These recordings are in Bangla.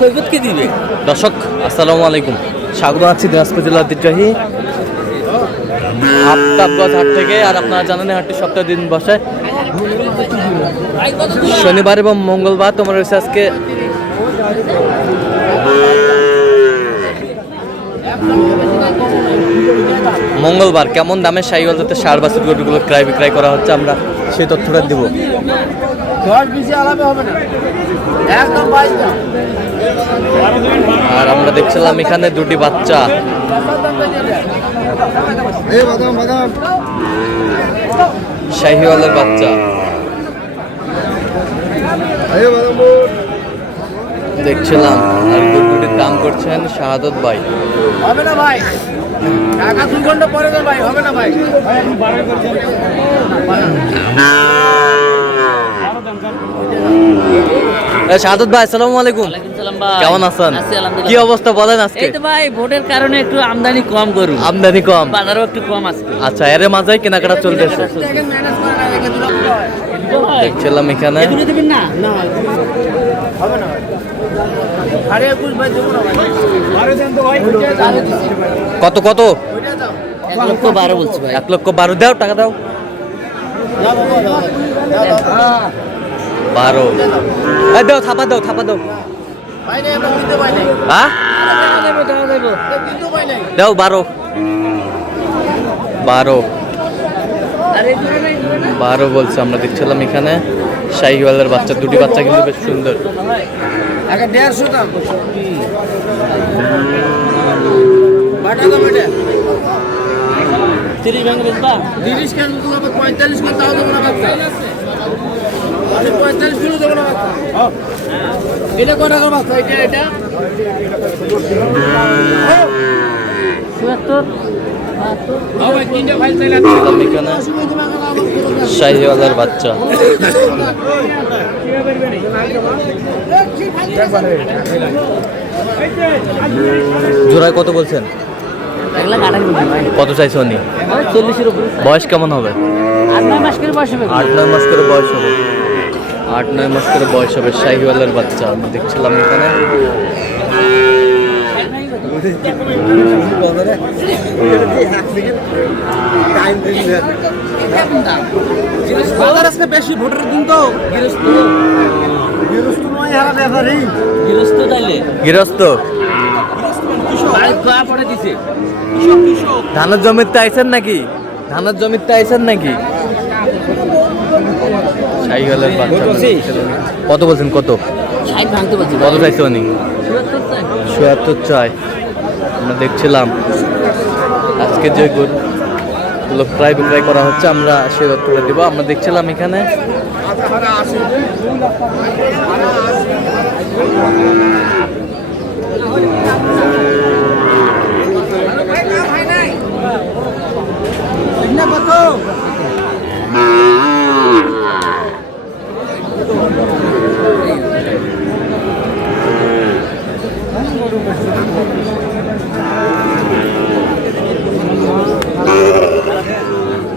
কৈফতকে দিবে? দর্শক, আসসালামু আলাইকুম। স্বাগত আছি দিনাজপুর জেলার ঐতিহ্যবাহী আফতাবগঞ্জ হাট থেকে, আর আপনারা জানেন হাটটি সপ্তাহে দিন বসে। শনিবার এবং মঙ্গলবার তোমার রয়েছে আজকে। মঙ্গলবার কেমন দামে সাইওয়াল যাতে সার বাছুর গরুগুলো ক্রয় বিক্রয় করা হচ্ছে আমরা সেই তথ্যটা দিব। দশ বিশে আলাপে হবে না। একদম বাইশ আর আমরা দেখছিলাম এখানে দুটি বাচ্চা। শাহিওয়ালের বাচ্চা। দেখছিলাম আর দুটির দাম করছেন শাহাদত ভাই। হবে না ভাই। টাকা দুই ঘণ্টা পরে ভাই হবে না ভাই। এ, ভাই আসসালামু আলাইকুম। কেমন আছেন? কি অবস্থা বলেন আজকে? এই তো ভাই ভোটের কারণে একটু আমদানি কম করু আমদানি কম। বাজারও একটু কম আজকে। আচ্ছা এর মাঝে কেনাকাটা চলতেছে। দেখছিলাম এখানে। কত কত? এক লক্ষ বারো বলছি ভাই। এক লক্ষ বারো। দাও টাকা দাও। বারো। দাও থাপা দাও থাপা দাও। দাও বারো। বারো। বারো বলছে আমরা দেখছিলাম এখানে। শাহিওয়ালের বাচ্চা দুটি বাচ্চা কিন্তু বেশ সুন্দর। তিরিশ কেন পঁয়তাল্লিশ কেন বাচ্চা। কিলো দেবো না বাচ্চা এটা কয় টাকার বাচ্চা এটা এটা? চুয়াত্তর বাহাত্তর ভাই তিনটে ফাইল চাইলে দেখছিলাম এখানে শাহিওয়ালের বাচ্চা। জোড়ায় কত বলছেন? কত চাইছে উনি? বয়স কেমন হবে? আট নয় মাস করে বয়স হবে। আট নয় মাস করে বয়স হবে। আট নয় মাস করে বয়স হবে। শাহিওয়ালের বাচ্চা আমি দেখছিলাম এখানে। বাজার আজকে বেশি ভোটের দিন তো। গৃহস্থ। গৃহস্থ নয় হারা ব্যাপারই গৃহস্থ তাইলে। গৃহস্থ? বাড়ি খোয়া পড়ে দিছে। ধানের জমিতে আইছেন নাকি? ধানের জমিতে আইছেন নাকি? কত বলছেন কত? কত চাইছে উনি? চুয়াত্তর চাই। আমরা দেখছিলাম। আজকে যে গরু গুলো প্রায় বিক্রয় করা হচ্ছে আমরা সে তথ্যটা দিব। আমরা দেখছিলাম এখানে। কত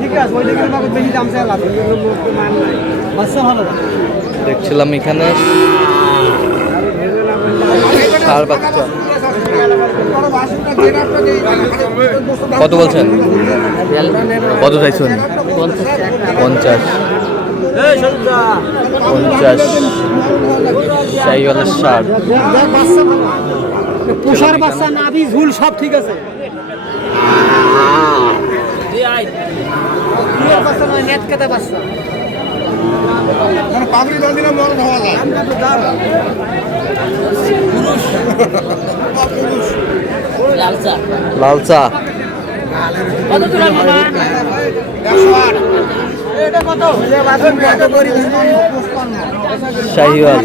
ঠিক আছে ওই দিকে বেশি দাম চাই লাভ বাচ্চা ভালো দেখছিলাম এখানে বাচ্চা। কত বলছেন? কত চাইছেন? পঞ্চাশ। পঞ্চাশ। শাহিওয়ালের ষাট পোষার বাচ্চা নাভি ঝুল সব ঠিক আছে। বাচ্চা নয় নেট কেটে বাচ্চা পাগড়ি বাঁধিলে মরণ হওয়া যায়। লালচা। লাল চা শাহিওয়াল।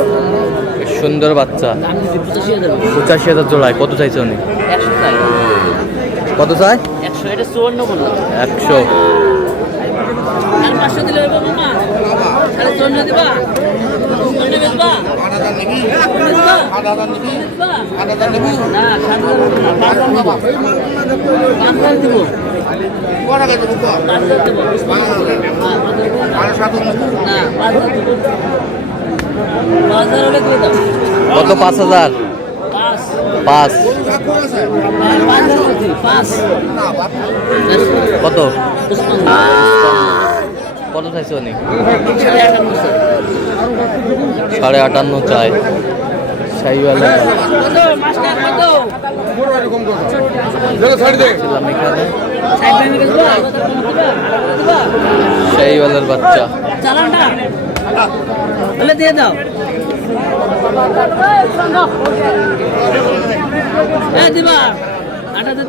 সুন্দর বাচ্চা। পঁচাশি হাজার জোড়ায়। কত চাইছে উনি? চাই। কত চাই একশো? না কত? পাঁচ হাজার? পাঁচ। কত? কত চাইছে উনি সাড়ে আটান্ন। চাই। সাইওয়ালা? সাইওয়ালার বাচ্চা। বলে দিয়ে দাও। এ দিবা।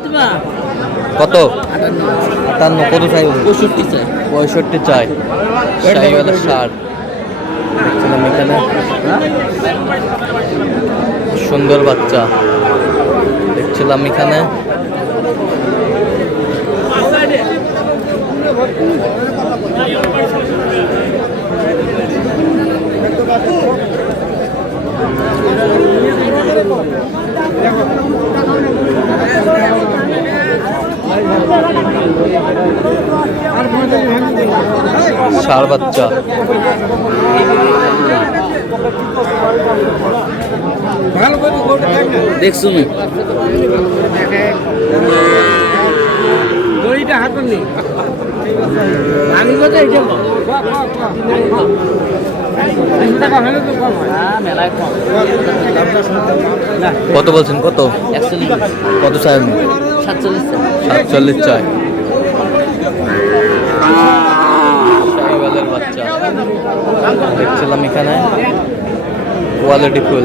দিবা। কত? আটান্ন। কত চাই পঁয়ষট্টি চাই। পঁয়ষট্টি চাই। সাইওয়ালা ষাট। দেখছিলাম এখানে। সুন্দর বাচ্চা। দেখছিলাম এখানে। ষাড় বাচ্চা। দেখছ দড়িটা হাতে নেই আমি এটা হয়। কত বলছেন? কত? কত উনি? সাতচল্লিশ চাই। বাচ্চা। দেখছিলাম এখানে। Quality full.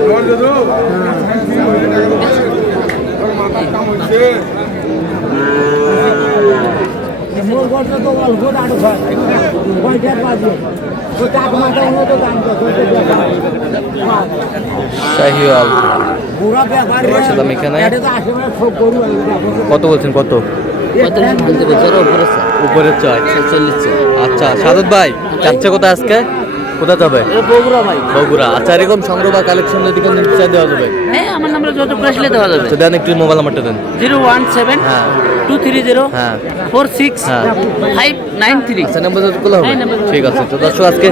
মোর গড়টা তো অল্প দাঁড় হয় পয়সা বাজে তো টাক মাথা হলো তো দাম তো শাহিওয়াল পুরা ব্যাপার ছিলাম এখানে। তো অল্প কত বলছেন কত? উপরে ছেচল্লিশ আচ্ছা সাদত ভাই যাচ্ছে কোথায় আজকে? যাবে? বগুড়া ভাই। বগুড়া। আচ্ছা এরকম সংগ্রহ বা কালেকশন যদি কোনো চাই দেওয়া যাবে? হ্যাঁ আমার নাম্বারে যত আসলে দেওয়া যাবে। তো দেন একটু মোবাইল নাম্বারটা দেন। জিরো ওয়ান সেভেন হ্যাঁ। টু থ্রি জিরো হ্যাঁ। ফোর সিক্স হ্যাঁ। Five nine three. আচ্ছা নাম্বার খোলা হবে? হ্যাঁ। ঠিক আছে। তো দর্শক আজকে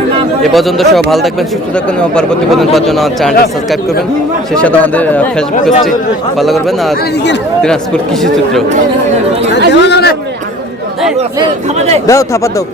এ পর্যন্ত সব ভালো থাকবেন সুস্থ থাকবেন এবং পরবর্তী পর্যন্ত পাওয়ার জন্য চ্যানেলটা সাবস্ক্রাইব করবেন। সেই সাথে আমাদের ফেসবুক পেজটি ফলো করবেন আর দিনাজপুর কৃষি চিত্র দাও থাপা দাও।